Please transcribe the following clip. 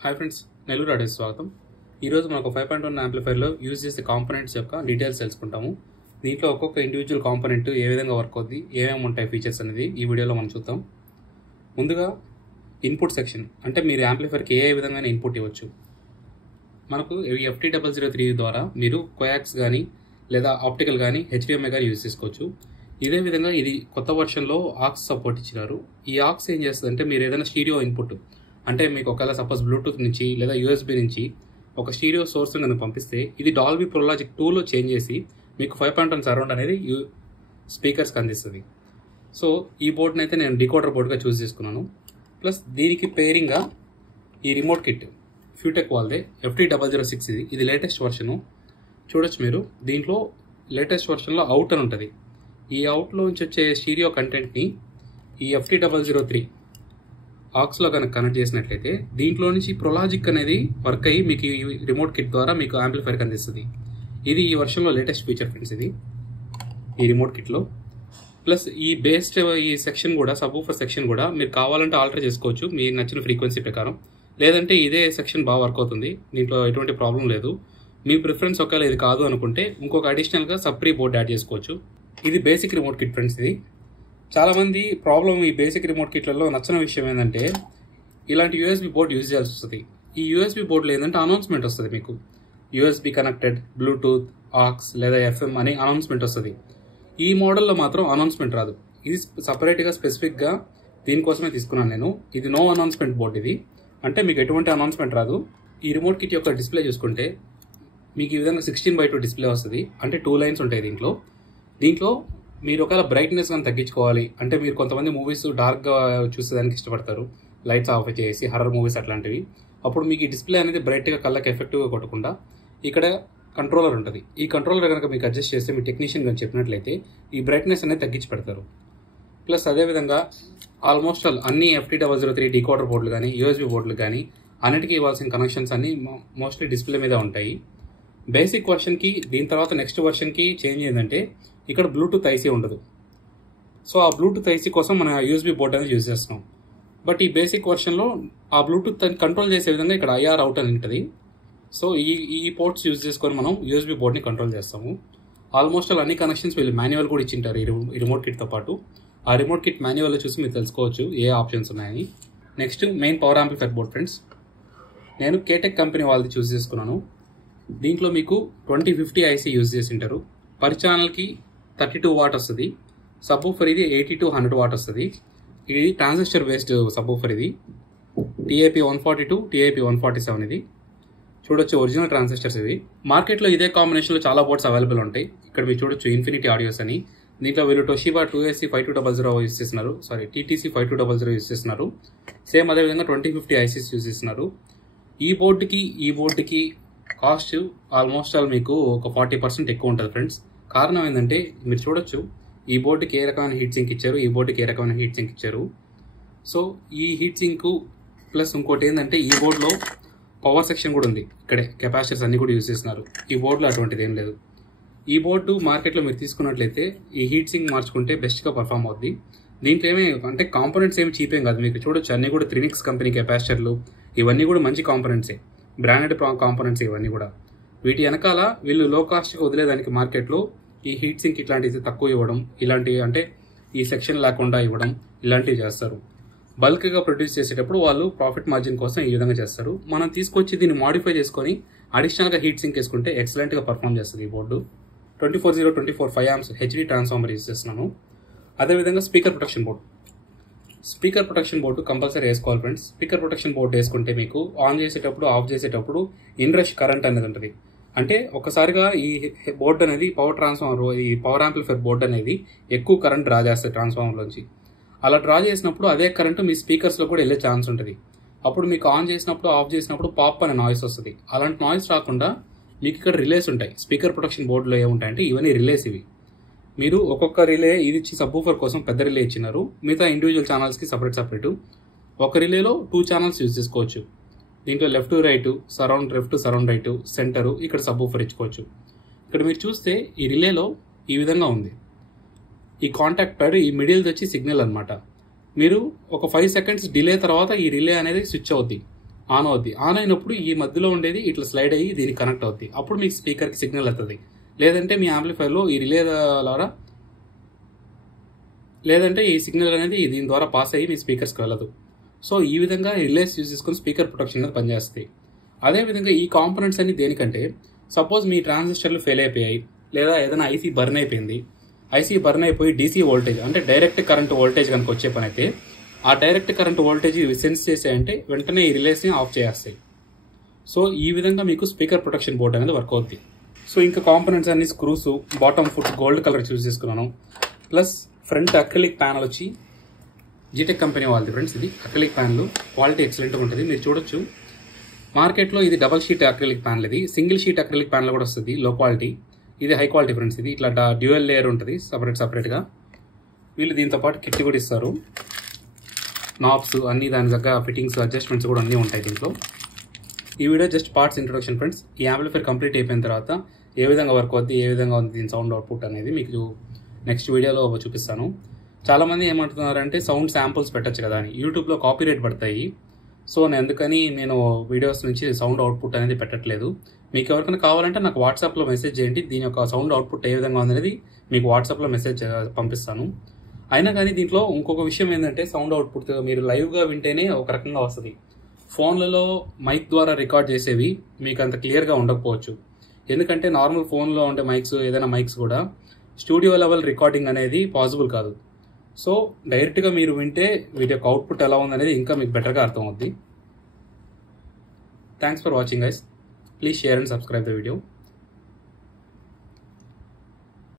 Hi friends, Nellore ఆడియోకి స్వాగతం. ఈరోజు మనకు 5.1 యాంప్లిఫైర్లో యూజ్ చేసే కాంపోనెంట్స్ యొక్క డీటెయిల్స్ తెలుసుకుంటాము. దీంట్లో ఒక్కొక్క ఇండివిజువల్ కాంపోనెంట్ ఏ విధంగా వర్క్ అవుద్ది, ఏమేమి ఉంటాయి ఫీచర్స్ అనేది ఈ వీడియోలో మనం చూద్దాం. ముందుగా ఇన్పుట్ సెక్షన్, అంటే మీరు యాంప్లిఫైర్కి ఏ విధంగా ఇన్పుట్ ఇవ్వచ్చు. మనకు FT003 ద్వారా మీరు కోయాక్స్ కానీ లేదా ఆప్టికల్ కానీ HDMI కానీ యూజ్ చేసుకోవచ్చు. ఇదే విధంగా ఇది కొత్త వర్షన్లో ఆక్స్ సపోర్ట్ ఇచ్చినారు. ఈ ఆక్స్ ఏం చేస్తుందంటే మీరు ఏదైనా స్టీరియో ఇన్పుట్, అంటే మీకు ఒకవేళ సపోజ్ బ్లూటూత్ నుంచి లేదా USB నుంచి ఒక స్టీరియో సోర్స్ కనుక పంపిస్తే ఇది డాల్బీ ప్రోలాజిక్ 2లో చేంజ్ చేసి మీకు 5.1 సరౌండ్ అనేది స్పీకర్స్కి అందిస్తుంది. సో ఈ బోర్డ్ని అయితే నేను డీకోడర్ బోర్డ్గా చూస్ చేసుకున్నాను. ప్లస్ దీనికి పేరింగ్గా ఈ రిమోట్ కిట్ ఫ్యూటెక్ వాళ్ళదే FT006 ఇది లేటెస్ట్ వర్షను. చూడొచ్చు మీరు, దీంట్లో లేటెస్ట్ వర్షన్లో అవుట్ అని ఉంటుంది. ఈ అవుట్లో నుంచి వచ్చే స్టీరియో కంటెంట్ని ఈ FT003 ఆక్స్లో కనుక కనెక్ట్ చేసినట్లయితే దీంట్లో నుంచి ప్రొలాజిక్ అనేది వర్క్ అయ్యి మీకు ఈ రిమోట్ కిట్ ద్వారా మీకు యాంప్లిఫైర్కి అందిస్తుంది. ఇది ఈ వర్షన్లో లేటెస్ట్ ఫీచర్ ఫ్రెండ్స్, ఇది ఈ రిమోట్ కిట్లో. ప్లస్ ఈ బేస్డ్ ఈ సెక్షన్ కూడా, సబ్వూఫర్ సెక్షన్ కూడా మీరు కావాలంటే ఆల్టర్ చేసుకోవచ్చు మీ నచ్చిన ఫ్రీక్వెన్సీ ప్రకారం. లేదంటే ఇదే సెక్షన్ బాగా వర్క్ అవుతుంది, దీంట్లో ఎటువంటి ప్రాబ్లం లేదు. మీ ప్రిఫరెన్స్ ఒకవేళ ఇది కాదు అనుకుంటే ఇంకొక అడిషనల్గా సప్రీ బోర్డ్ యాడ్ చేసుకోవచ్చు. ఇది బేసిక్ రిమోట్ కిట్ ఫ్రెండ్స్. ఇది చాలామంది ప్రాబ్లం ఈ బేసిక్ రిమోట్ కిట్లలో నచ్చిన విషయం ఏంటంటే ఇలాంటి USB బోర్డ్ యూజ్ చేయాల్సి వస్తుంది. ఈ USB బోర్డులో ఏంటంటే అనౌన్స్మెంట్ వస్తుంది, మీకు USB కనెక్టెడ్, బ్లూటూత్, ఆక్స్ లేదా FM అని అనౌన్స్మెంట్ వస్తుంది. ఈ మోడల్లో మాత్రం అనౌన్స్మెంట్ రాదు. ఇది సపరేట్గా స్పెసిఫిక్గా దీనికోసమే తీసుకున్నాను నేను. ఇది నో అనౌన్స్మెంట్ బోర్డ్. ఇది అంటే మీకు ఎటువంటి అనౌన్స్మెంట్ రాదు. ఈ రిమోట్ కిట్ యొక్క డిస్ప్లే చూసుకుంటే మీకు ఈ విధంగా 16:2 డిస్ప్లే వస్తుంది, అంటే 2 లైన్స్ ఉంటాయి దీంట్లో మీరు ఒకవేళ బ్రైట్నెస్ కానీ తగ్గించుకోవాలి అంటే, మీరు కొంతమంది మూవీస్ డార్క్గా చూసేదానికి ఇష్టపడతారు, లైట్స్ ఆఫ్ చేసి హర్రర్ మూవీస్ అట్లాంటివి. అప్పుడు మీకు ఈ డిస్ప్లే అనేది బ్రైట్గా కళ్ళకి ఎఫెక్టివ్గా కొట్టకుండా ఇక్కడ కంట్రోలర్ ఉంటుంది. ఈ కంట్రోలర్ కనుక మీకు అడ్జస్ట్ చేస్తే మీ టెక్నీషియన్ కానీ చెప్పినట్లయితే ఈ బ్రైట్నెస్ అనేది తగ్గించి పెడతారు. ప్లస్ అదేవిధంగా ఆల్మోస్ట్ అన్ని FT003 డీకోడర్ బోర్డులు కానీ USB బోర్డులు కానీ అన్నిటికీ ఇవ్వాల్సిన కనెక్షన్స్ అన్ని మోస్ట్లీ డిస్ప్లే మీద ఉంటాయి. బేసిక్ వర్షన్కి దీని తర్వాత నెక్స్ట్ వర్షన్కి చేంజ్ ఏంటంటే ఇక్కడ బ్లూటూత్ ఐసీ ఉండదు. సో ఆ బ్లూటూత్ ఐసీ కోసం మనం USB బోర్డ్ అనేది యూజ్ చేస్తున్నాం. బట్ ఈ బేసిక్ వర్షన్లో ఆ బ్లూటూత్ కంట్రోల్ చేసే విధంగా ఇక్కడ IR అవుట్ అని ఉంటుంది. సో ఈ పోర్ట్స్ యూజ్ చేసుకొని మనం USB బోర్డ్ని కంట్రోల్ చేస్తాము. ఆల్మోస్ట్ అన్ని కనెక్షన్స్ వీళ్ళు మాన్యువల్ కూడా ఇచ్చింటారు ఈ రిమోట్ కిట్తో పాటు. ఆ రిమోట్ కిట్ మాన్యువల్లో చూసి మీరు తెలుసుకోవచ్చు ఏ ఆప్షన్స్ ఉన్నాయని. Next main power amplifier board friends, నేను కేటెక్ కంపెనీ వాళ్ళది చూస్ చేసుకున్నాను. దీంట్లో మీకు 2050 ఐసీ యూజ్ చేసి ఉంటారు. పర్ ఛానల్కి 32 వాట్ వస్తుంది. సబ్వూఫర్ ఇది 80 to 100 వాట్ వస్తుంది. ఇది ట్రాన్సిస్టర్ బేస్డ్ సబ్వూఫర్. ఇది TAP142 TAP147 ఇది చూడొచ్చు, ఒరిజినల్ ట్రాన్సిస్టర్స్ ఇవి. మార్కెట్లో ఇదే కాంబినేషన్లో చాలా బోర్డ్స్ అవైలబుల్ ఉంటాయి. ఇక్కడ మీరు చూడొచ్చు ఇన్ఫినిటీ ఆడియోస్ అని. దీంట్లో వీళ్ళు టోషిబా 2AC5200 యూజ్ చేస్తున్నారు, TTC5200 యూజ్ చేస్తున్నారు. సేమ్ అదేవిధంగా 2050 ఐసీస్ యూజ్ చేస్తున్నారు. ఈ బోర్డుకి కాస్ట్ ఆల్మోస్ట్ మీకు ఒక 40% ఎక్కువ ఉంటుంది ఫ్రెండ్స్. కారణం ఏంటంటే మీరు చూడొచ్చు ఈ బోర్డుకి ఏ రకమైన హీట్ సింక్ ఇచ్చారు, ఈ బోర్డుకి ఏ రకమైన హీట్ సింక్ ఇచ్చారు. సో ఈ హీట్ సింక్ ప్లస్ ఇంకోటి ఏంటంటే ఈ బోర్డులో పవర్ సెక్షన్ కూడా ఉంది. ఇక్కడే కెపాసిటర్స్ అన్ని కూడా యూజ్ చేస్తున్నారు. ఈ బోర్డులో అటువంటిది ఏం లేదు. ఈ బోర్డు మార్కెట్లో మీరు తీసుకున్నట్లయితే ఈ హీట్ సింక్ మార్చుకుంటే బెస్ట్గా పర్ఫామ్ అవుద్ది. దీంట్లో అంటే కాంపోనెంట్స్ ఏమి చీప్ ఏం కాదు. మీకు చూడొచ్చు అన్ని కూడా త్రినిక్స్ కంపెనీ కెపాసిటర్లు, ఇవన్నీ కూడా మంచి కాంపోనెంట్సే, బ్రాండెడ్ కాంపోనెంట్స్ ఇవన్నీ కూడా. వీటి వెనకాల వీళ్ళు లో కాస్ట్గా వదిలేదానికి మార్కెట్లో ఈ హీట్ సింక్ ఇట్లాంటివి తక్కువ ఇవ్వడం, ఇలాంటివి అంటే ఈ సెక్షన్ లేకుండా ఇవ్వడం, ఇలాంటివి చేస్తారు. బల్క్గా ప్రొడ్యూస్ చేసేటప్పుడు వాళ్ళు ప్రాఫిట్ మార్జిన్ కోసం ఈ విధంగా చేస్తారు. మనం తీసుకొచ్చి దీన్ని మాడిఫై చేసుకొని అడిషనల్గా హీట్ సింక్ వేసుకుంటే ఎక్సలెంట్గా పర్ఫామ్ చేస్తుంది ఈ board. 24 5 amps HD transformer use చేస్తున్నాను. అదేవిధంగా స్పీకర్ ప్రొటెక్షన్ బోర్డు కంపల్సరీ వేసుకోవాలి ఫ్రెండ్స్. స్పీకర్ ప్రొటెక్షన్ బోర్డు వేసుకుంటే మీకు ఆన్ చేసేటప్పుడు ఆఫ్ చేసేటప్పుడు ఇన్రష్ కరెంట్ అనేది ఉంటుంది. అంటే ఒకసారిగా ఈ బోర్డు అనేది ఈ పవర్ యాంప్లిఫైర్ బోర్డు అనేది ఎక్కువ కరెంట్ డ్రా చేస్తుంది ట్రాన్స్ఫార్మర్లోంచి. అలా డ్రా చేసినప్పుడు అదే కరెంట్ మీ స్పీకర్స్లో కూడా వెళ్ళే ఛాన్స్ ఉంటుంది. అప్పుడు మీకు ఆన్ చేసినప్పుడు ఆఫ్ చేసినప్పుడు పాప్ అనే నాయిస్ వస్తుంది. అలాంటి నాయిస్ రాకుండా మీకు ఇక్కడ రిలేస్ ఉంటాయి. స్పీకర్ ప్రొటెక్షన్ బోర్డులో ఏముంటాయంటే ఇవన్నీ రిలేస్. ఇవి మీరు ఒక్కొక్క రిలే ఇది ఇచ్చి సబ్వూఫర్ కోసం పెద్ద రిలే ఇచ్చినారు, మిగతా ఇండివిజువల్ ఛానల్స్కి సపరేట్. ఒక రిలేలో 2 ఛానల్స్ యూజ్ చేసుకోవచ్చు. దీంట్లో left to right, left to surround right, centre, ఇక్కడ సబ్వూఫర్ ఇచ్చుకోవచ్చు. ఇక్కడ మీరు చూస్తే ఈ రిలేలో ఈ విధంగా ఉంది. ఈ కాంటాక్ట్ ప్యాడ్, ఈ మిడిల్ వచ్చి సిగ్నల్ అనమాట. మీరు ఒక 5 seconds డిలే తర్వాత ఈ రిలే అనేది స్విచ్ అవుద్ది. ఆన్ అవుద్ది. ఆన్ అయినప్పుడు ఈ మధ్యలో ఉండేది ఇట్లా స్లైడ్ అయ్యి దీనికి కనెక్ట్ అవుద్ది. అప్పుడు మీకు స్పీకర్కి సిగ్నల్ వస్తుంది. లేదంటే మీ యాంప్లిఫైర్లో ఈ రిలే ద్వారా లేదంటే ఈ సిగ్నల్ అనేది దీని ద్వారా పాస్ అయ్యి మీ స్పీకర్స్కి వెళ్ళదు. సో ఈ విధంగా రిలేస్ యూజ్ చేసుకుని స్పీకర్ ప్రొటెక్షన్ అనేది పనిచేస్తాయి. అదేవిధంగా ఈ కాంపోనెంట్స్ అన్ని దేనికంటే, సపోజ్ మీ ట్రాన్సిస్టర్లు ఫెయిల్ అయిపోయాయి, లేదా ఏదైనా ఐసీ బర్న్ అయిపోయింది, ఐసీ బర్న్ అయిపోయి డీసీ వోల్టేజ్ అంటే డైరెక్ట్ కరెంట్ వోల్టేజ్ కనుక వచ్చే పని అయితే, ఆ డైరెక్ట్ కరెంట్ వోల్టేజ్ సెన్స్ చేసాయంటే వెంటనే ఈ రిలేస్ని ఆఫ్ చేస్తాయి. సో ఈ విధంగా మీకు స్పీకర్ ప్రొటెక్షన్ బోర్డ్ అనేది వర్క్ అవుద్ది. సో ఇంకా కాంపోనెంట్స్ అన్ని screws, bottom foot gold colour చూస్ చేసుకున్నాను. ప్లస్ ఫ్రంట్ అక్రిలిక్ ప్యానల్ వచ్చి జీటెక్ కంపెనీ వాళ్ళది ఫ్రెండ్స్. ఇది అక్రిలిక్ ప్యానల్ క్వాలిటీ ఎక్సలెంట్గా ఉంటుంది. మీరు చూడొచ్చు మార్కెట్లో ఇది డబల్ షీట్ అక్రిలిక్ ప్యానల్, ఇది సింగిల్ షీట్ అక్రిలిక్ ప్యానల్ కూడా వస్తుంది లో క్వాలిటీ. ఇది హై క్వాలిటీ ఫ్రెండ్స్. ఇది ఇట్లా డ్యూయల్ లేయర్ ఉంటుంది సపరేట్గా. వీళ్ళు దీంతో పాటు కిట్ కూడా ఇస్తారు. నాబ్స్ అన్ని దాని దగ్గర ఫిట్టింగ్స్ అడ్జస్ట్మెంట్స్ కూడా అన్నీ ఉంటాయి దీంట్లో. ఈ video just parts introduction friends. ఈ యాంప్లిఫైర్ కంప్లీట్ అయిపోయిన తర్వాత ఏ విధంగా వర్క్ అవుద్ది, ఏ విధంగా ఉంది దీని సౌండ్ అవుట్పుట్ అనేది మీకు నెక్స్ట్ వీడియోలో చూపిస్తాను. చాలామంది ఏమంటున్నారంటే సౌండ్ శాంపుల్స్ పెట్టచ్చు కదా అని. యూట్యూబ్లో కాపీరైట్ పడతాయి. సో అందుకని నేను వీడియోస్ నుంచి సౌండ్ అవుట్పుట్ అనేది పెట్టట్లేదు. మీకు ఎవరికైనా కావాలంటే నాకు వాట్సాప్లో మెసేజ్ చేయండి. దీని యొక్క సౌండ్ అవుట్పుట్ ఏ విధంగా ఉందనేది మీకు వాట్సాప్లో మెసేజ్ పంపిస్తాను. అయినా కానీ దీంట్లో ఇంకొక విషయం ఏంటంటే, సౌండ్ అవుట్పుట్ మీరు లైవ్గా వింటేనే ఒక రకంగా వస్తుంది. ఫోన్లలో మైక్ ద్వారా రికార్డ్ చేసేవి మీకు అంత క్లియర్గా ఉండకపోవచ్చు. ఎందుకంటే నార్మల్ ఫోన్లో ఉండే మైక్స్, ఏదైనా మైక్స్ కూడా స్టూడియో లెవెల్ రికార్డింగ్ అనేది పాసిబుల్ కాదు. సో డైరెక్ట్గా మీరు వింటే వీటి యొక్క అవుట్పుట్ ఎలా ఉందనేది ఇంకా మీకు బెటర్గా అర్థమవుద్ది. Thanks for watching guys. Please share and subscribe the video.